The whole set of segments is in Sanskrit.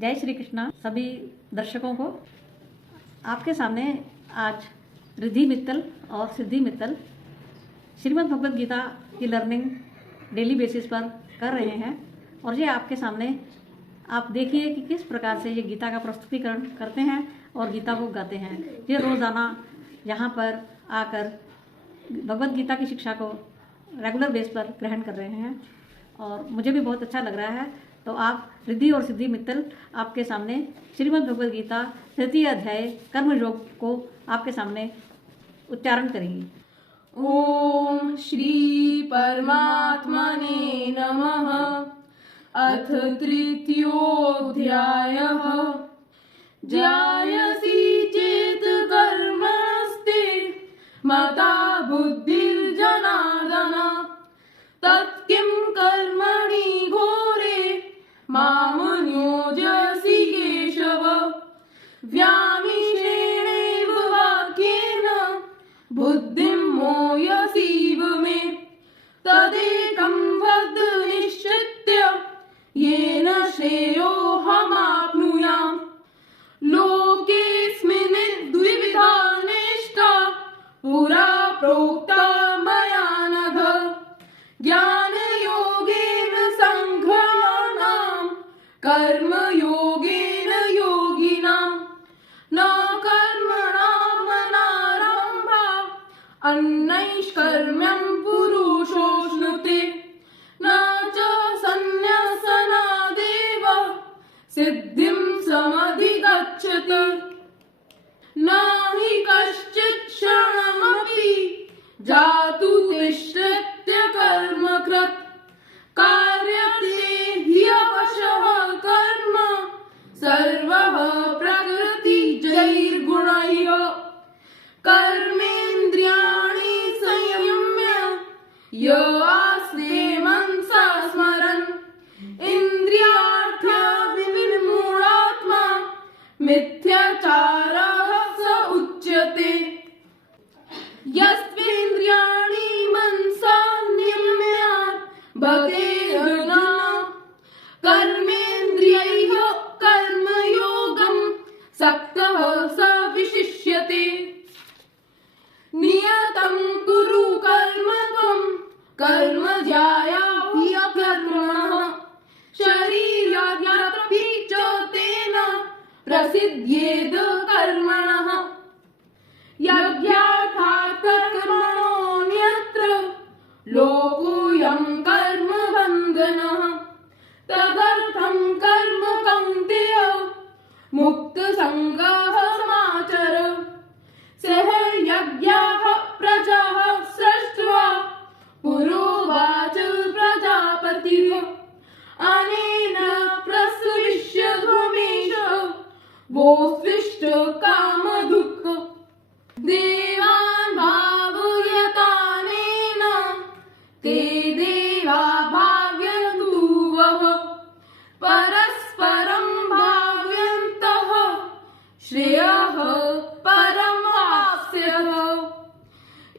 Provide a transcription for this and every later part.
जय श्री कृष्णा सभी दर्शकों को। आपके सामने आज रिद्धि मित्तल और सिद्धि मित्तल श्रीमद् भगवद गीता की लर्निंग डेली बेसिस पर कर रहे हैं और ये आपके सामने आप देखिए कि किस प्रकार से ये गीता का प्रस्तुतिकरण करते हैं और गीता को गाते हैं। ये रोज़ाना यहाँ पर आकर भगवद गीता की शिक्षा को रेगुलर बेस पर ग्रहण कर रहे हैं और मुझे भी बहुत अच्छा लग रहा है। तो आप रिद्धि और सिद्धि मित्तल आपके सामने श्रीमद् भगवद गीता तृतीय अध्याय कर्म योग को आपके सामने उच्चारण करेंगी। ओम श्री परमात्मने नमः। अथ तृतीयोऽध्यायः। जायसि चेत् कर्मस्ते मता बुद्धिर्जनार्दन तत्किं कर्मणि घोरे मां नियोजयसि केशव। व्यामिश्रेणैव वाक्येन बुद्धिं मोहयसीव मे। तदेकं वद निश्चित्य येन श्रेयोऽहमाप्नुयाम्। लोकेऽस्मिन् द्विविधा निष्ठा पुरा प्रोक्ता मया नघ। ज्ञानयोगेन साङ्ख्यानां कर्मयोगेन योगिनां। न कर्मणामनारम्भा अन्नैष्कर्म्यं पुरुषोऽश्नुते। न च सन्न्यासनादेव सिद्धिं समधिगच्छति। न हि कश्चित् क्षणमपि जातु तिष्ठत्य कर्मकृत्। कार्यते ह्यवशः कर्म सर्वः प्रकृतिजैर्गुणैः। कर्मेन्द्रियाणि संयम्य य आस्ते मनसा स्मरन् इन्द्रियार्थविनिर्मूढात्मा मिथ्याचारः स उच्यते। यस्त्वेन्द्रियाणि मनसा नियम्यात् भवते अर्जुन। कर्मेन्द्रियैः कर्मयोगं सक्तः स विशिष्यते। नियतं कुरु कर्म त्वं कर्म ह्यकर्मणः। शरीराज्ञापि च तेन प्रसिद्ध्येद कर्मणः। यज्ञार्थात् कर्मणोऽन्यत्र लोकोऽयं कर्मबन्धनः। तदर्थं कर्म कौन्तेय मुक्तसङ्गः समाचर। सः यज्ञाः प्रजाः सृष्ट्वा पुरोवाच प्रजापतिः। अनेन प्रसविष्य धूमेश वो सृष्ट कामदुःख। देवान् भावयतानेन ते देवा भावयन्तु वः। परस्परं भावयन्तः श्रेयः परमाप्स्यथ।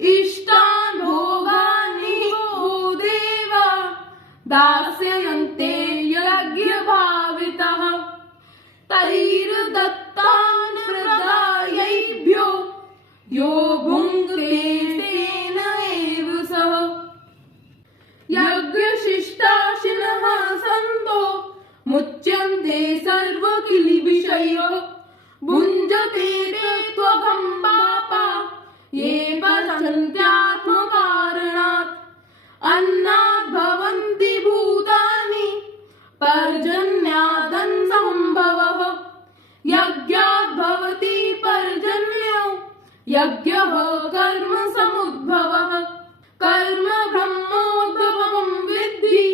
इष्टान् भोगान् वो देवा दास्यन्ते यज्ञभावितः। तैर्दत्तान् प्रदायैभ्यो यो भुङ्क्ते तेन एव सः। यज्ञशिष्टाशिनः सन्तो मुच्यन्ते सर्वकिल्बिषयः। भुञ्जते ते त्वघं पापा ये पचन्त्यात्मकारणात्। अन्नात् भवन्ति भूतानि पर्जन्यादन्नसम्भवः। यज्ञात् भवति पर्जन्यो यज्ञः कर्म समुद्भवः। कर्म ब्रह्मोद्भवं विद्धि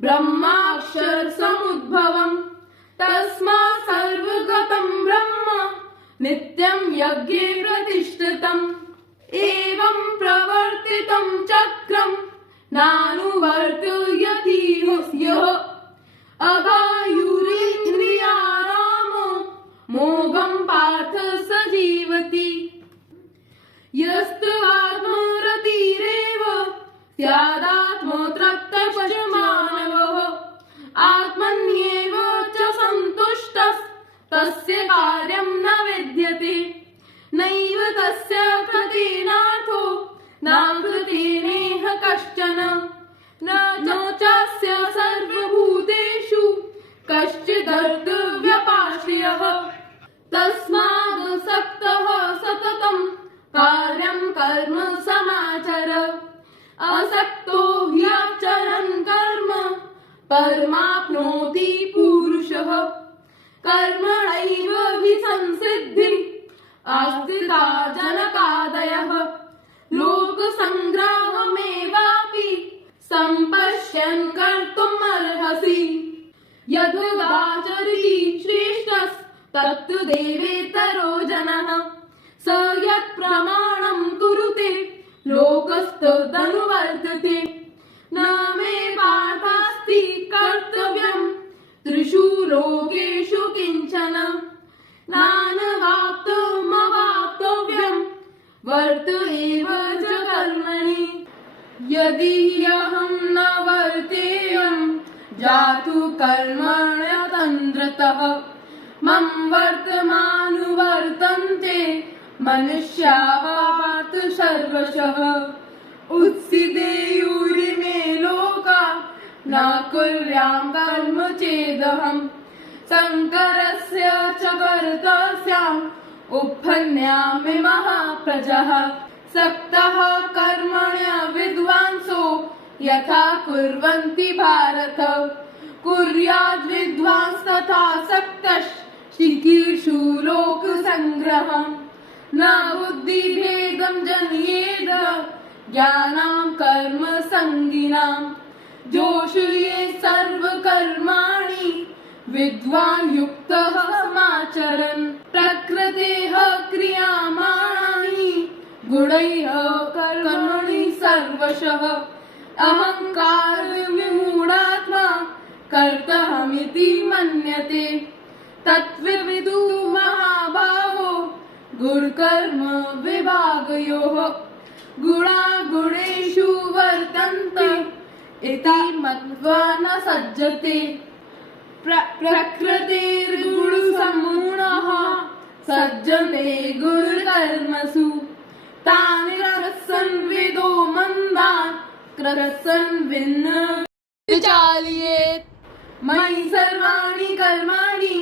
ब्रह्माक्षर समुद्भवम्। तस्मात् सर्वगतं ब्रह्म नित्यं यज्ञे प्रतिष्ठितम्। एवं प्रवर्तितं चक्रं नानुवर्तयति यः। अगायुरिन्द्रियारामो मोघं पार्थ स जीवति। यस्तु आत्मरतिरेव स्यादात्मतृप्तः मानवः। आत्मन्येव च सन्तुष्टः तस्य कार्यं न विद्यते नैव तस्य कृतेनार्थो नाकृतेनेह कश्चन न चास्य सर्वभूतेषु कश्चिदर्थव्यपाश्रयः तस्मादसक्तः सततं कार्यं कर्म समाचर असक्तो ह्याचरन् कर्म परमाप्नोति पुरुषः कर्मणैव हि संसिद्धिम् आस्थिता जनकादयः लोकसङ्ग्राममेवापि सम्पश्यन् कर्तुम् अर्हसि यद्वाचरति श्रेष्ठस्तत् देवेतरो जनः स यत् प्रमाणं कुरुते लोकस्तदनुवर्तते न मे पार्थास्ति कर्तव्यं त्रिषु लोकेषु किञ्चन नानवाप्तमवाप्तव्यं वर्त एव च कर्मणि यदि ह्यहं न वर्तेयं जातु कर्मण्यतन्द्रतः मम वर्तमानुवर्तन्ते मनुष्याः पार्थ सर्वशः उत्सिदेयुरिमे लोका न कुर्यां कर्म चेदहम् शङ्करस्य च कर्तस्याम् उपन्यामि महाप्रजः सक्तः कर्मण्य विद्वांसो यथा कुर्वन्ति भारत कुर्याद् विद्वांस्तथा सक्तश्चिकीर्षु लोकसङ्ग्रहम् न बुद्धिभेदं जनयेद ज्ञानां कर्म संगिनां जोषये सर्वकर्माणि विद्वान् युक्तः समाचरन् प्रकृतेः क्रियमाणानि गुणैः कर्मणि सर्वशः अहंकार विमूढात्मा कर्तहमिति मन्यते तत्त्वविदु महाबाहो गुणकर्म विभागयोः गुणागुणेषु वर्तन्ते इति मत्वा न सज्जते प्रकृतिर्गुणसम्मूढः सज्जते गुणकर्मसु तानि रसन् विदो मन्दान् क्रसन् भिन्न विचालयेत् मयि सर्वाणि कर्माणि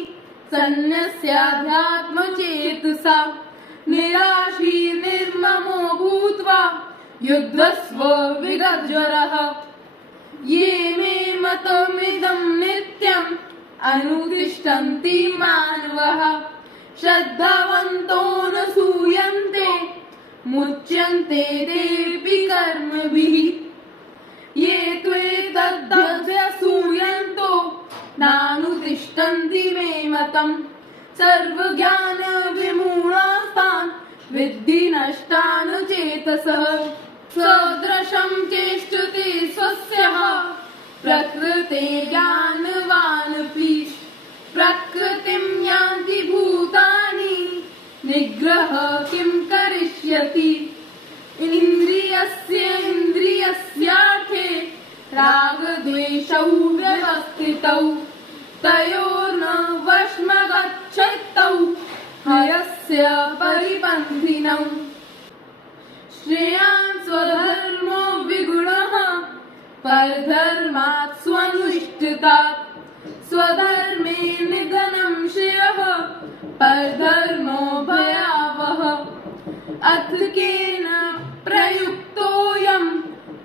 सन्न्यस्याध्यात्मचेतसा निराशी निर्ममो भूत्वा युद्धस्व विगतज्वरः ये मे मतमिदं नित्यम् अनुतिष्ठन्ति मानवः श्रद्धावन्तो न सूयन्ते मुच्यन्ते तेऽपि कर्मभिः ये त्वेतदभ्यसूयन्तो नानुतिष्ठन्ति मे मतम् सर्वज्ञान विमूढास्तान् विद्धि नष्टानुचेतसः सदृशं चेष्टते स्वस्यः प्रकृते ज्ञानवानपि प्रकृतिं यान्ति भूतानि निग्रह किं करिष्यति इन्द्रियस्य इन्द्रियस्यार्थे रागद्वेषौ व्यवस्थितौ तयोर्न वशमगच्छतौ हयस्य परिपन्थिनौ श्रेयान् स्वधर्मो विगुणः परधर्मात् स्वनुष्ठितात् स्वधर्मे निधनं श्रेयः परधर्मो भयावहः अथ केन प्रयुक्तोऽयं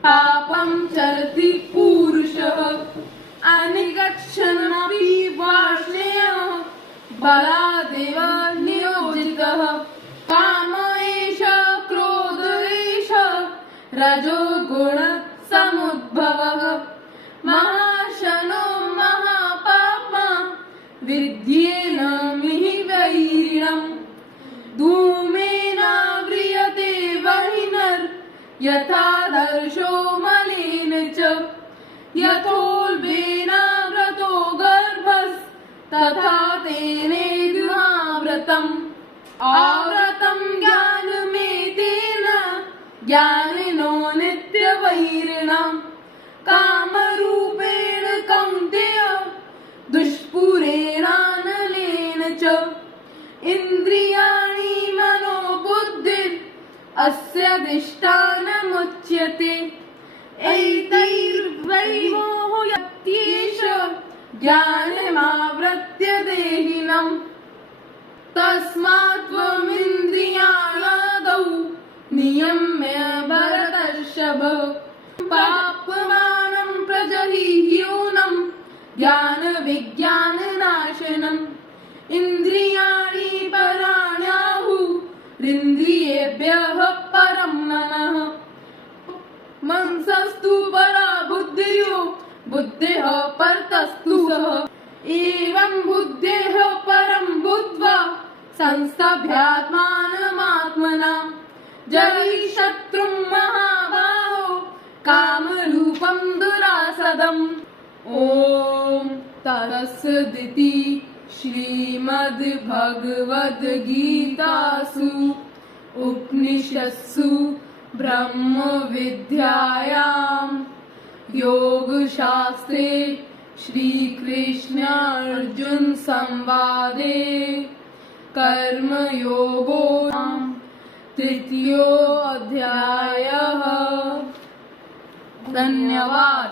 पापं चरति पुरुषः अनिगच्छन्नपि वाष्णेयः बलादेव नियोजितः काम एष क्रोध एष रजो गुण समुद्भवः महाशनो महापाप्मा विद्येन मिहिवैरिणम् धूमेनाव्रियते वह्निर् यथा दर्शो मलेन च यथोल्बेनावृतो गर्भस्तथा तेनेदुरावृतम् आवृतं ज्ञानमेतेन ज्ञानिनो नित्यवैरिणाम् कामरूपेण कौन्तेय दुष्पूरेणानलेन च तदधिष्ठानमुच्यते एतैर्वै मोहयत्येष ज्ञानमावृत्य देहिनम् तस्मात् त्वमिन्द्रियाणादौ नियम्य भरतर्षभ पाप्यमानं प्रजह्यूनं ज्ञानविज्ञाननाशनम् इन्द्रियाणि पराण्याहुरिन्द्रियेभ्यः परं नमः मनसस्तु परा बुद्धियो बुद्धेः परतस्तु सः एवं बुद्धेः परं बुद्ध्वा संस्तभ्यात्मानमात्मना जहि शत्रुं महाबाहो कामरूपं दुरासदम् ॐ तत्सदिति श्रीमद्भगवद्गीतासु उपनिषत्सु ब्रह्मविद्यायां योगशास्त्रे श्रीकृष्ण अर्जुन संवादे कर्मयोगो नाम तृतीयोऽध्यायः। धन्यवाद।